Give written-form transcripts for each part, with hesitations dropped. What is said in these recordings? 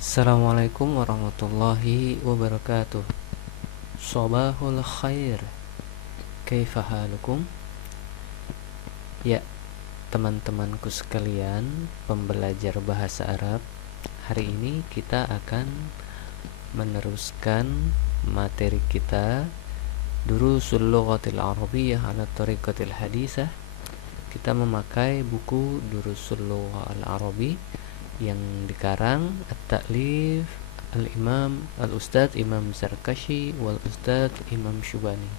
Assalamualaikum warahmatullahi wabarakatuh. Sobahul khair. Kaifa halukum? Ya, teman-temanku sekalian, pembelajar bahasa Arab. Hari ini kita akan meneruskan materi kita Durusul Lughatil Arabiyyah ala Tariqatil Haditsah. Kita memakai buku Durusul Lughah Al-Arabi yang dikarang At-Ta'lif Al-Imam Al-Ustadz Imam Zarkashi wal Ustadz Imam Syubani.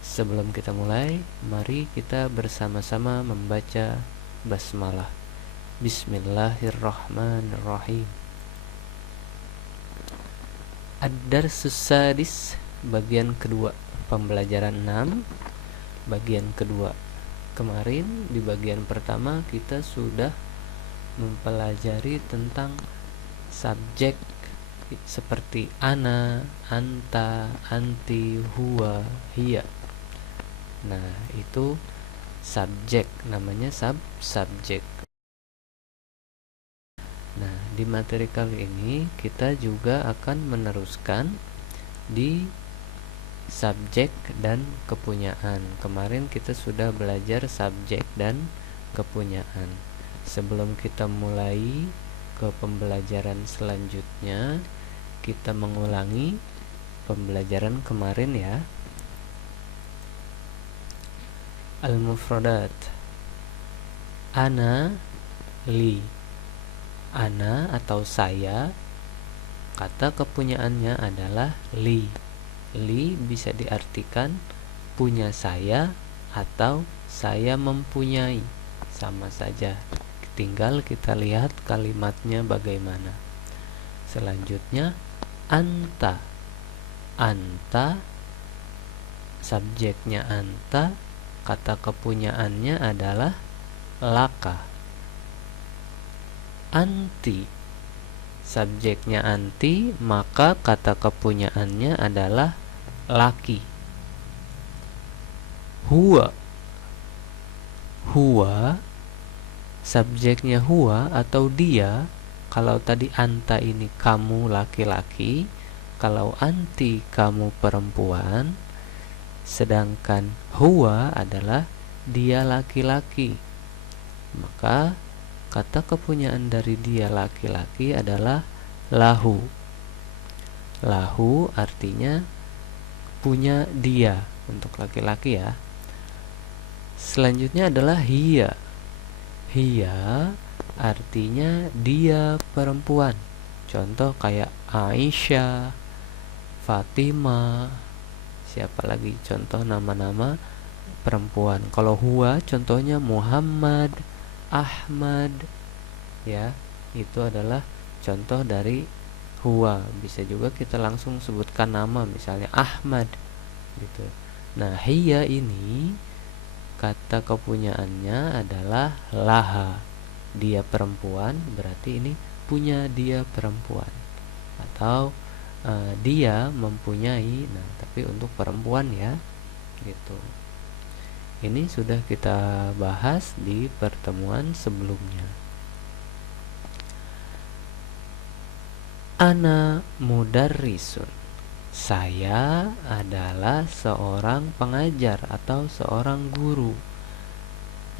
Sebelum kita mulai, mari kita bersama-sama membaca basmalah. Bismillahirrahmanirrahim. Ad-Darsus Sadis, bagian kedua, pembelajaran 6, bagian kedua. Kemarin di bagian pertama kita sudah mempelajari tentang subjek seperti ana, anta, anti, huwa, hiya. Nah, itu subjek, namanya subjek. Nah, di materi kali ini kita juga akan meneruskan di subjek dan kepunyaan. Kemarin kita sudah belajar subjek dan kepunyaan. Sebelum kita mulai ke pembelajaran selanjutnya, kita mengulangi pembelajaran kemarin ya. Al-mufradat. Ana, li. Ana atau saya, kata kepunyaannya adalah li. Li bisa diartikan punya saya atau saya mempunyai, sama saja. Tinggal kita lihat kalimatnya bagaimana. Selanjutnya anta. Anta, subjeknya anta, kata kepunyaannya adalah laka. Anti, subjeknya anti, maka kata kepunyaannya adalah laki. Huwa. Huwa, subjeknya huwa atau dia. Kalau tadi anta ini kamu laki-laki, kalau anti kamu perempuan, sedangkan huwa adalah dia laki-laki. Maka kata kepunyaan dari dia laki-laki adalah lahu. Lahu artinya punya dia, untuk laki-laki ya. Selanjutnya adalah hiya. Hiya artinya dia perempuan. Contoh kayak Aisyah, Fatimah, siapa lagi contoh nama-nama perempuan. Kalau huwa contohnya Muhammad, Ahmad, ya, itu adalah contoh dari huwa. Bisa juga kita langsung sebutkan nama, misalnya Ahmad gitu. Nah, hiya ini kata kepunyaannya adalah laha. Dia perempuan, berarti ini punya dia perempuan. Atau dia mempunyai, nah tapi untuk perempuan ya, gitu. Ini sudah kita bahas di pertemuan sebelumnya. Ana mudarrisun. Saya adalah seorang pengajar atau seorang guru.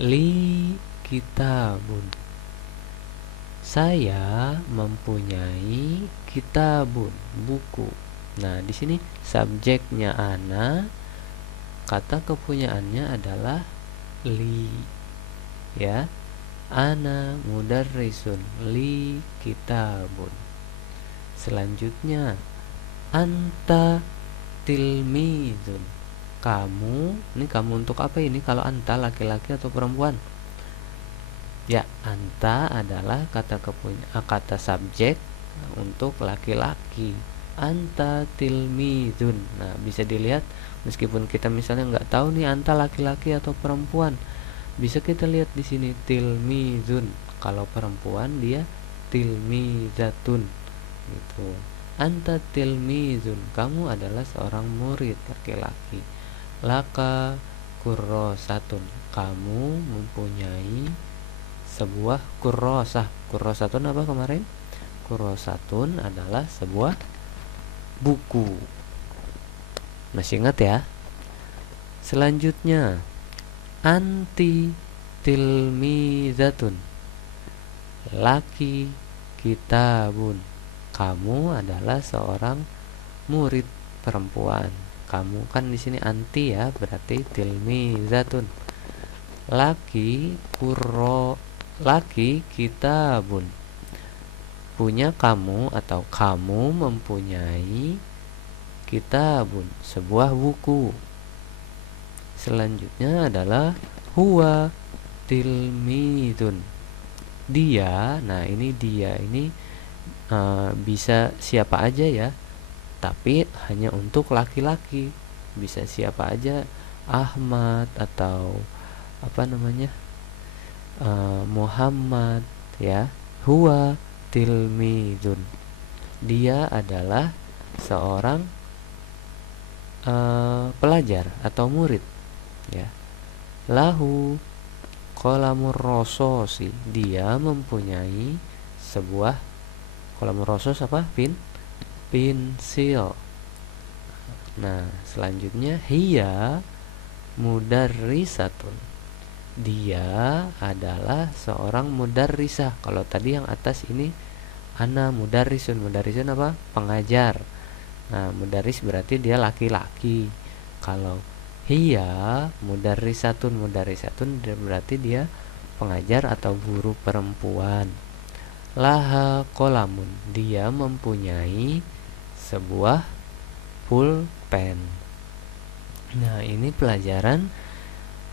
Li kitabun. Saya mempunyai kitabun, buku. Nah, di sini subjeknya ana, kata kepunyaannya adalah li. Ya. Ana mudarrisun li kitabun. Selanjutnya anta tilmizun. Kamu, ini kamu untuk apa ini? Kalau anta laki-laki atau perempuan? Ya, anta adalah kata subjek untuk laki-laki. Anta tilmizun. Nah, bisa dilihat meskipun kita misalnya nggak tahu nih anta laki-laki atau perempuan, bisa kita lihat di sini tilmizun. Kalau perempuan dia tilmizatun gitu. Anta tilmizun, kamu adalah seorang murid laki-laki. Laka kurrosatun, kamu mempunyai sebuah kurrosah. Kurrosatun apa kemarin? kurosatun adalah sebuah buku. Masih ingat ya? Selanjutnya, anti tilmizatun, laki kitabun, kamu adalah seorang murid perempuan. Kamu kan di sini anti ya, berarti tilmizatun. Laki kitabun, punya kamu atau kamu mempunyai kitabun, sebuah buku. Selanjutnya adalah huwa tilmidun, dia. Nah ini dia ini bisa siapa aja ya, tapi hanya untuk laki-laki. Bisa siapa aja, Ahmad atau apa namanya, Muhammad ya. Huwa tilmidun, dia adalah seorang pelajar atau murid ya. Lahu qalamur rasosi, dia mempunyai sebuah qalamur rasos, apa, pensil. Nah selanjutnya hiya mudarrisatun, dia adalah seorang mudarrisah. Kalau tadi yang atas ini ana mudarrisun, mudarrisun apa, pengajar. Nah mudarris berarti dia laki-laki. Kalau hiya mudarrisatun, mudarrisatun berarti dia pengajar atau guru perempuan. Laha qolamun, dia mempunyai sebuah pulpen. Nah ini pelajaran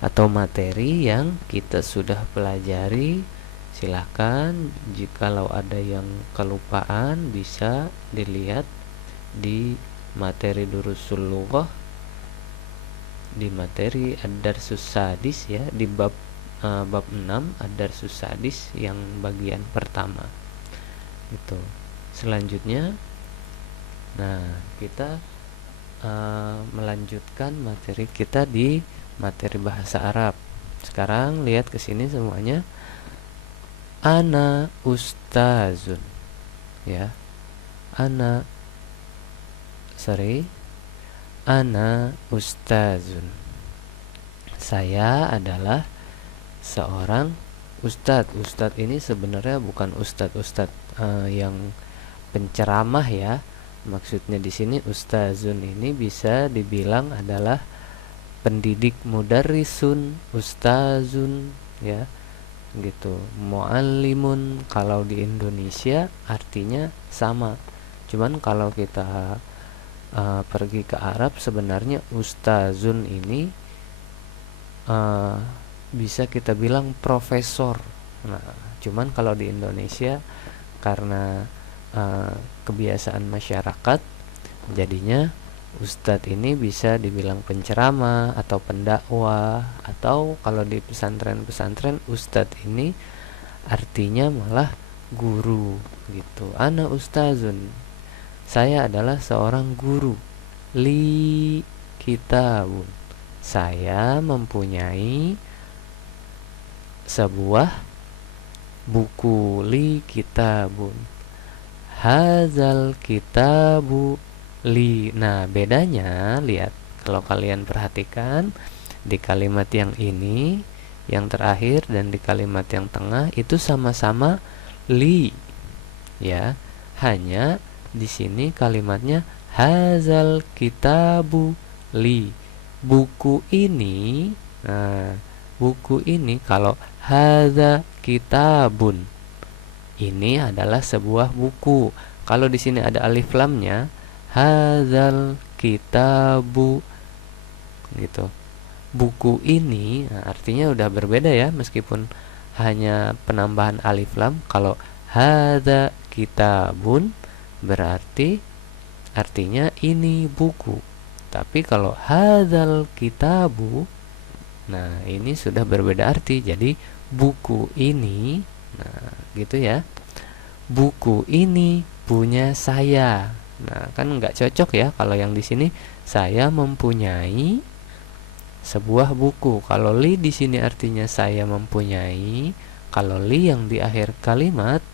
atau materi yang kita sudah pelajari. Silahkan jikalau ada yang kelupaan bisa dilihat di materi Durusul Lughah, di materi Ad-Darsus Sadis ya, di bab 6 Ad-Darsus Sadis yang bagian pertama itu. Selanjutnya, nah kita melanjutkan materi kita di materi bahasa Arab. Sekarang lihat ke sini semuanya. Ana ustazun ya. Ana ustazun, saya adalah seorang ustadz. Ustadz ini sebenarnya bukan ustadz yang penceramah ya. Maksudnya di sini ustazun ini bisa dibilang adalah pendidik, mudarrisun, ustazun ya gitu. Muallimun kalau di Indonesia artinya sama. Cuman kalau kita pergi ke Arab sebenarnya ustazun ini bisa kita bilang profesor. Nah, cuman kalau di Indonesia karena kebiasaan masyarakat jadinya ustadz ini bisa dibilang penceramah atau pendakwah, atau kalau di pesantren-pesantren ustadz ini artinya malah guru gitu. Ana ustazun, saya adalah seorang guru. Li kitabun, saya mempunyai sebuah buku. Li kitabun, hazal kitabu li. Nah bedanya lihat, kalau kalian perhatikan di kalimat yang ini yang terakhir dan di kalimat yang tengah itu sama-sama li ya, hanya di sini kalimatnya hazal kitabu li, buku ini. Nah buku ini, kalau haza kitabun, ini adalah sebuah buku. Kalau di sini ada alif lamnya, hadzal kitabu gitu, buku ini. Nah, artinya udah berbeda ya, meskipun hanya penambahan alif lam. Kalau hadza kitabun berarti artinya ini buku. Tapi kalau hadzal kitabu, nah ini sudah berbeda arti, jadi buku ini. Nah gitu ya, buku ini punya saya. Nah kan nggak cocok ya kalau yang di sini saya mempunyai sebuah buku. Kalau li di sini artinya saya mempunyai, kalau li yang di akhir kalimat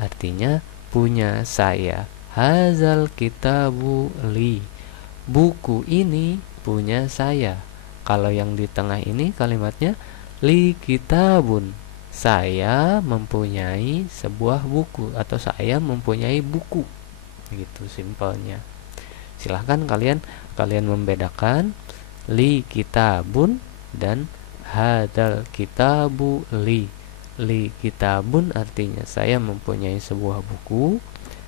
artinya punya saya. Hazal kitabu li, buku ini punya saya. Kalau yang di tengah ini kalimatnya li kitabun, saya mempunyai sebuah buku atau saya mempunyai buku, gitu simpelnya. Silahkan kalian membedakan li kitabun dan hadal kitabu li. Li kitabun artinya saya mempunyai sebuah buku,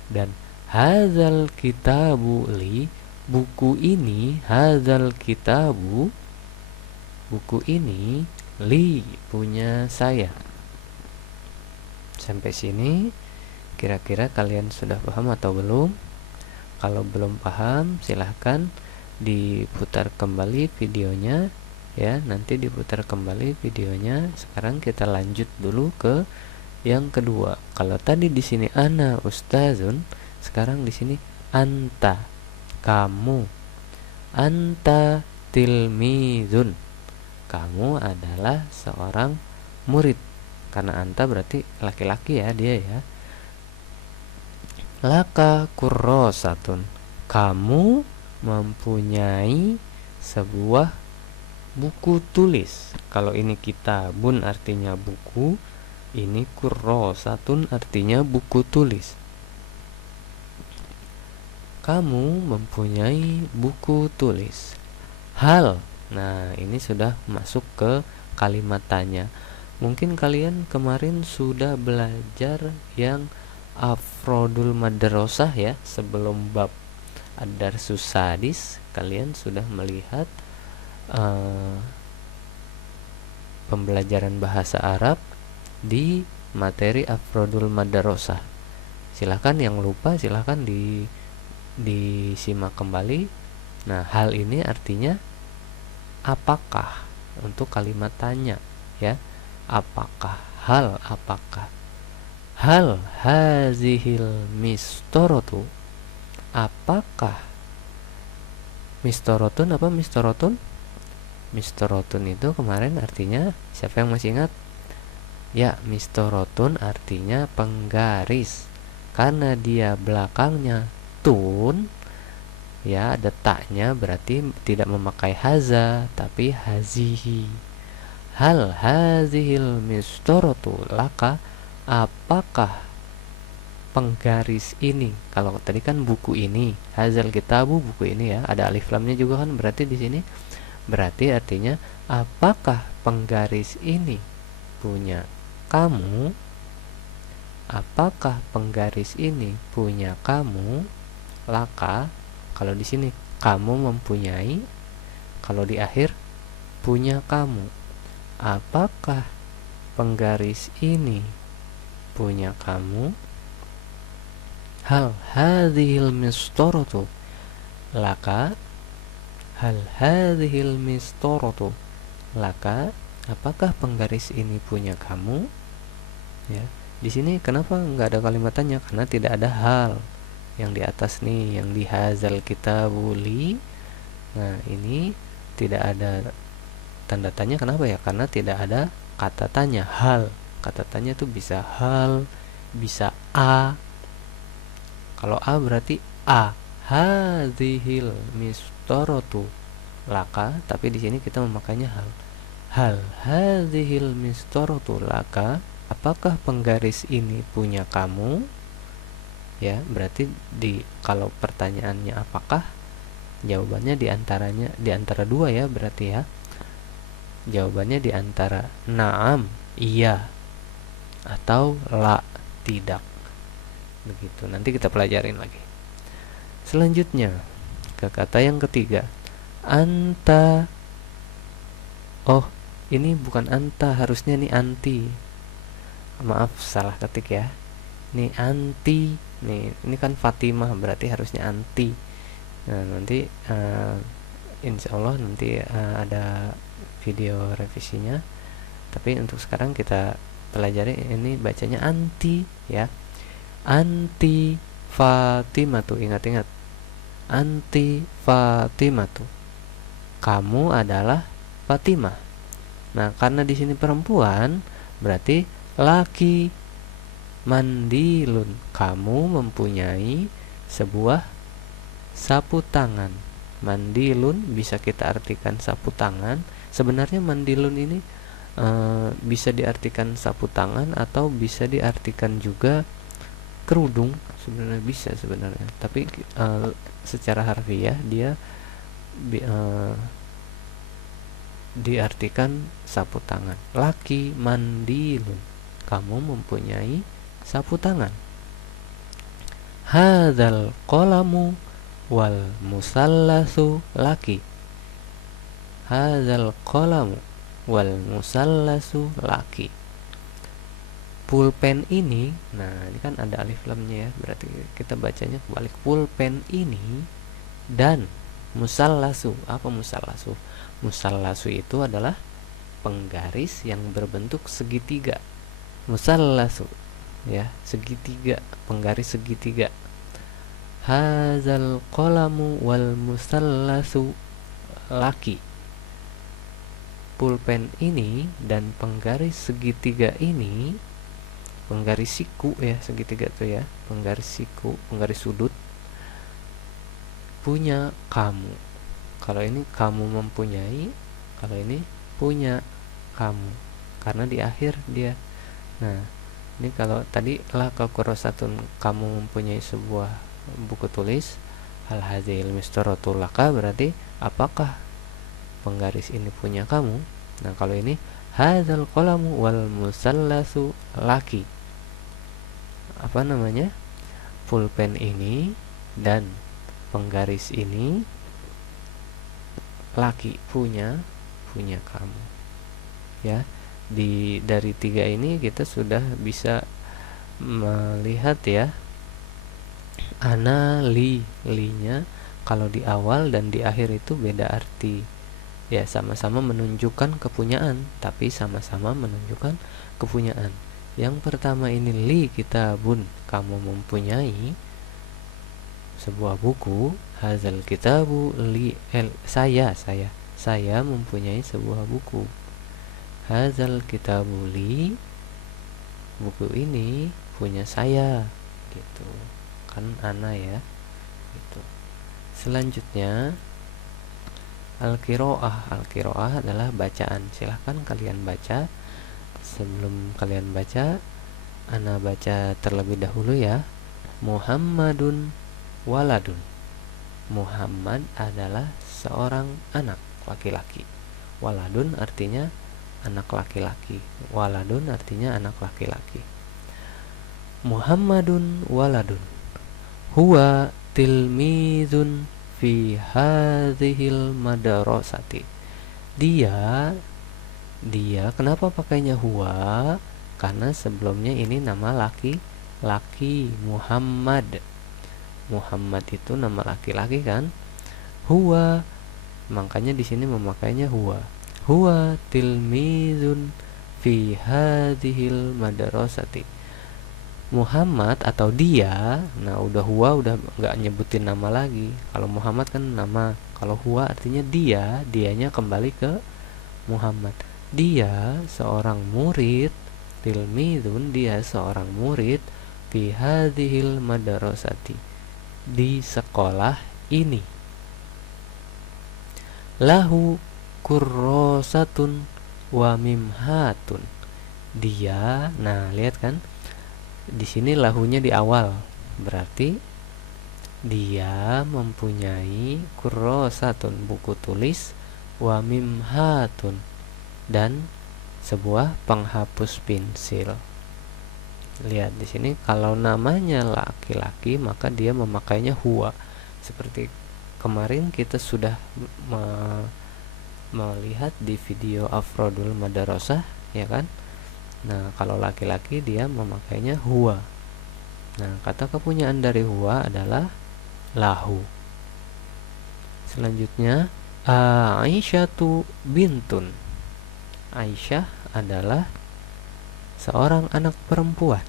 dan hadzal kitabu li, buku ini, hadzal kitabu, buku ini li, punya saya. Sampai sini kira-kira kalian sudah paham atau belum? Kalau belum paham, silahkan diputar kembali videonya ya, nanti diputar kembali videonya. Sekarang kita lanjut dulu ke yang kedua. Kalau tadi di sini ana ustazun, sekarang di sini anta, kamu. Anta tilmizun, kamu adalah seorang murid. Karena anta berarti laki-laki ya, dia ya. Laka kurrosatun, kamu mempunyai sebuah buku tulis. Kalau ini kitabun artinya buku, ini kurrosatun artinya buku tulis. Kamu mempunyai buku tulis. Hal, nah ini sudah masuk ke kalimat tanya. Mungkin kalian kemarin sudah belajar yang afrodul madrasah ya, sebelum bab ad-darsus sadis. Kalian sudah melihat pembelajaran bahasa Arab di materi afrodul madrasah. Silahkan yang lupa silahkan disimak kembali. Nah, hal ini artinya apakah, untuk kalimat tanya ya. Apakah, hal apakah. Hal hazihil mistoratu, apakah mistorotun, apa mistorotun? Mistorotun itu kemarin artinya, siapa yang masih ingat? Ya, mistorotun artinya penggaris. Karena dia belakangnya tun ya, ada taknya, berarti tidak memakai haza tapi hazihi. Hal hazihil mistoratu laka, apakah penggaris ini. Kalau tadi kan buku ini, hazal kitabu, buku ini ya, ada alif lamnya juga kan, berarti di sini berarti artinya apakah penggaris ini punya kamu? Apakah penggaris ini punya kamu? Laka, kalau di sini kamu mempunyai, kalau di akhir punya kamu. Apakah penggaris ini punya kamu? Hal hadhil mistoratu laka, hal hadhil mistoratu laka, apakah penggaris ini punya kamu? Ya, di sini kenapa nggak ada kalimat tanya? Karena tidak ada hal yang di atas nih, yang di hazal kitabuli. Nah, ini tidak ada tanda tanya. Kenapa ya? Karena tidak ada kata tanya. Hal, kata tanya itu bisa hal, bisa a. Kalau a berarti a. Hadhil mistoratu laka, tapi di sini kita memakainya hal. Hal hadhil mistoratu laka, apakah penggaris ini punya kamu? Ya, berarti kalau pertanyaannya apakah, jawabannya di antara dua ya, berarti ya. Jawabannya di antara na'am, iya, atau la, tidak. Begitu. Nanti kita pelajarin lagi. Selanjutnya ke kata yang ketiga, anta. Oh, ini bukan anta, harusnya nih anti. Maaf, salah ketik ya. Ini anti. Nih, ini kan Fatimah, berarti harusnya anti. Nah, nanti insya Allah nanti ada video revisinya. Tapi untuk sekarang kita pelajari ini bacanya anti ya. Anti Fatimatu, ingat-ingat. Anti Fatimatu, kamu adalah Fatimah. Nah, karena di sini perempuan, berarti laki. mandilun, kamu mempunyai sebuah sapu tangan. Mandilun bisa kita artikan sapu tangan. Sebenarnya mandilun ini bisa diartikan sapu tangan atau bisa diartikan juga kerudung. Sebenarnya bisa sebenarnya, tapi secara harfiah dia diartikan sapu tangan. Laki, mandilun, kamu mempunyai sapu tangan. Hadzal qalamu wal musallasu laki. Hadzal qalamu wal musallasu laki. Pulpen ini, nah ini kan ada alif lamnya ya, berarti kita bacanya kebalik. Pulpen ini dan musallasu. Apa musallasu? Musallasu itu adalah penggaris yang berbentuk segitiga. Musallasu ya, segitiga, penggaris segitiga. Hadzal qalamu wal musallasu laki. Pulpen ini dan penggaris segitiga ini, penggaris siku ya, segitiga tuh ya, penggaris siku, penggaris sudut, punya kamu. Kalau ini kamu mempunyai, kalau ini punya kamu, karena di akhir dia. Nah, ini kalau tadi laka kurosatun, kamu mempunyai sebuah buku tulis, hal hadzil mistaratu laka, berarti apakah penggaris ini punya kamu. Nah, kalau ini hadzal qalamu wal musallasu laki, apa namanya, pulpen ini dan penggaris ini laki, punya kamu ya. Dari tiga ini kita sudah bisa melihat ya, ana linya kalau di awal dan di akhir itu beda arti ya, sama-sama menunjukkan kepunyaan, tapi sama-sama menunjukkan kepunyaan. Yang pertama ini li kitabun, kamu mempunyai sebuah buku. Hadzal kitabu li saya mempunyai sebuah buku. Hadzal kitabu li, buku ini punya saya gitu kan, ana ya gitu. Selanjutnya al-qiraah adalah bacaan. Silahkan kalian baca. Sebelum kalian baca, ana baca terlebih dahulu ya. Muhammadun waladun. Muhammad adalah seorang anak laki-laki. Waladun artinya anak laki-laki. Waladun artinya anak laki-laki. Muhammadun waladun. Huwa tilmizun fi hadhil madrasati. Dia kenapa pakainya huwa? Karena sebelumnya ini nama laki-laki, Muhammad. Muhammad itu nama laki-laki kan? Huwa, makanya di sini memakainya huwa. Huwa tilmizun fi hadhil madrasati. Muhammad atau dia, nah udah huwa, udah nggak nyebutin nama lagi. Kalau Muhammad kan nama, kalau huwa artinya dianya kembali ke Muhammad. Dia seorang murid, tilmizun, dia seorang murid, fi hadhil madrasati, di sekolah ini. Lahu kurrosatun wa mimhatun. Dia, nah lihat kan, di sini lahunya di awal, berarti dia mempunyai kurrosatun, buku tulis, wa mimhatun, dan sebuah penghapus pensil. Lihat di sini, kalau namanya laki-laki maka dia memakainya huwa. Seperti kemarin kita sudah melihat di video Afrodul Madarosah ya kan. Nah, kalau laki-laki dia memakainya huwa. Nah, kata kepunyaan dari huwa adalah lahu. Selanjutnya Aisyatu bintun. Aisyah adalah seorang anak perempuan.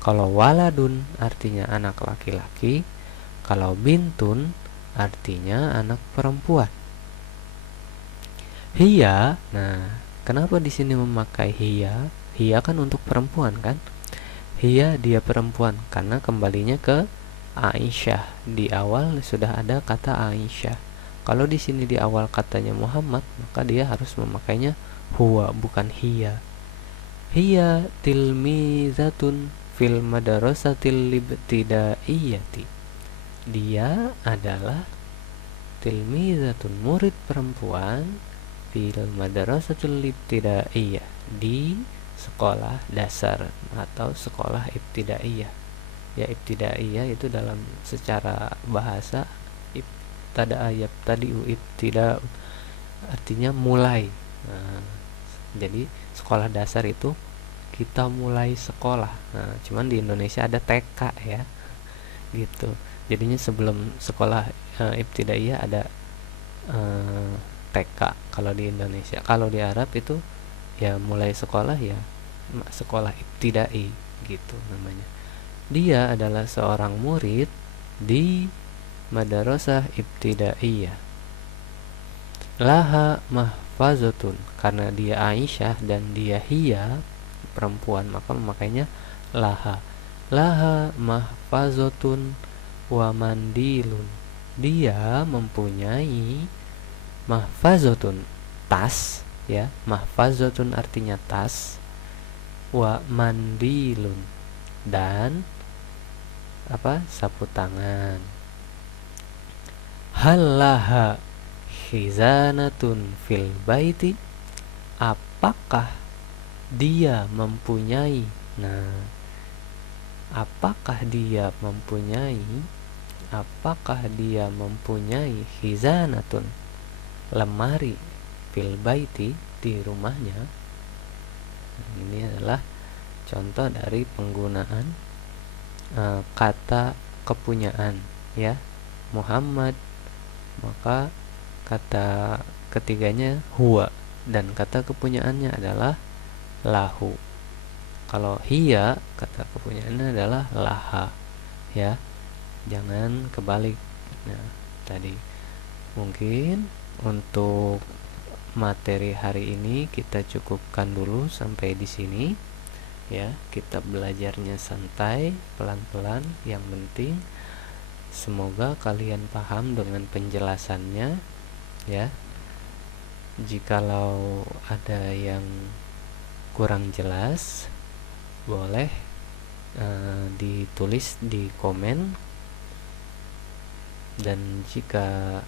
Kalau waladun artinya anak laki-laki, kalau bintun artinya anak perempuan. Hiya, nah kenapa di sini memakai hiya? Hiya kan untuk perempuan kan? Hiya dia perempuan, karena kembalinya ke Aisyah. Di awal sudah ada kata Aisyah. Kalau di sini di awal katanya Muhammad, maka dia harus memakainya huwa, bukan hiya. Hiya tilmizatun fil madrasatil ibtidaiyati. Dia adalah tilmizatun, murid perempuan, fil madrasatil ibtidaiyah, di sekolah dasar atau sekolah ibtidaiyah. Ya, ibtidaiyah itu dalam secara bahasa ibtada yabtadi'u ibtida, artinya mulai. Nah, jadi sekolah dasar itu kita mulai sekolah. Nah, cuman di Indonesia ada TK ya, gitu. Jadinya sebelum sekolah ibtidaiyah ada TK kalau di Indonesia. Kalau di Arab itu ya mulai sekolah ya sekolah ibtidai gitu namanya. Dia adalah seorang murid di madrasah ibtidaiyah. Laha mahfazatun, karena dia Aisyah dan dia hiya perempuan, maka makanya laha. Laha mahfazatun wa mandilun. Dia mempunyai mahfazatun, tas ya. Mahfazatun artinya tas, wa mandilun, dan sapu tangan. Halaha khizanatun fil baiti. Apakah dia mempunyai, nah apakah dia mempunyai khizanatun, lemari, fil baiti, di rumahnya. Ini adalah contoh dari penggunaan kata kepunyaan ya. Muhammad, maka kata ketiganya huwa, dan kata kepunyaannya adalah lahu. Kalau hiya, kata kepunyaannya adalah laha ya, jangan kebalik. Nah, tadi mungkin untuk materi hari ini kita cukupkan dulu sampai di sini ya. Kita belajarnya santai, pelan-pelan. Yang penting semoga kalian paham dengan penjelasannya ya. Jikalau ada yang kurang jelas, boleh ditulis di komen. Dan jika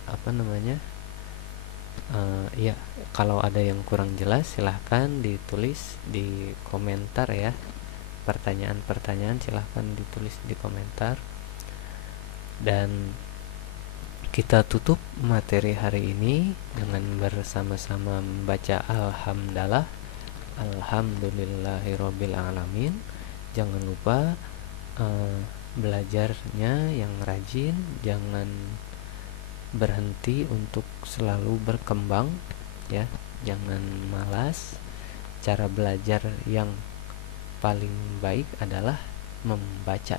ya, kalau ada yang kurang jelas silahkan ditulis di komentar ya. Pertanyaan-pertanyaan silahkan ditulis di komentar. Dan kita tutup materi hari ini dengan bersama-sama membaca alhamdulillah, alhamdulillahirabbil alamin. Jangan lupa belajarnya yang rajin, jangan berhenti untuk selalu berkembang ya, jangan malas. Cara belajar yang paling baik adalah membaca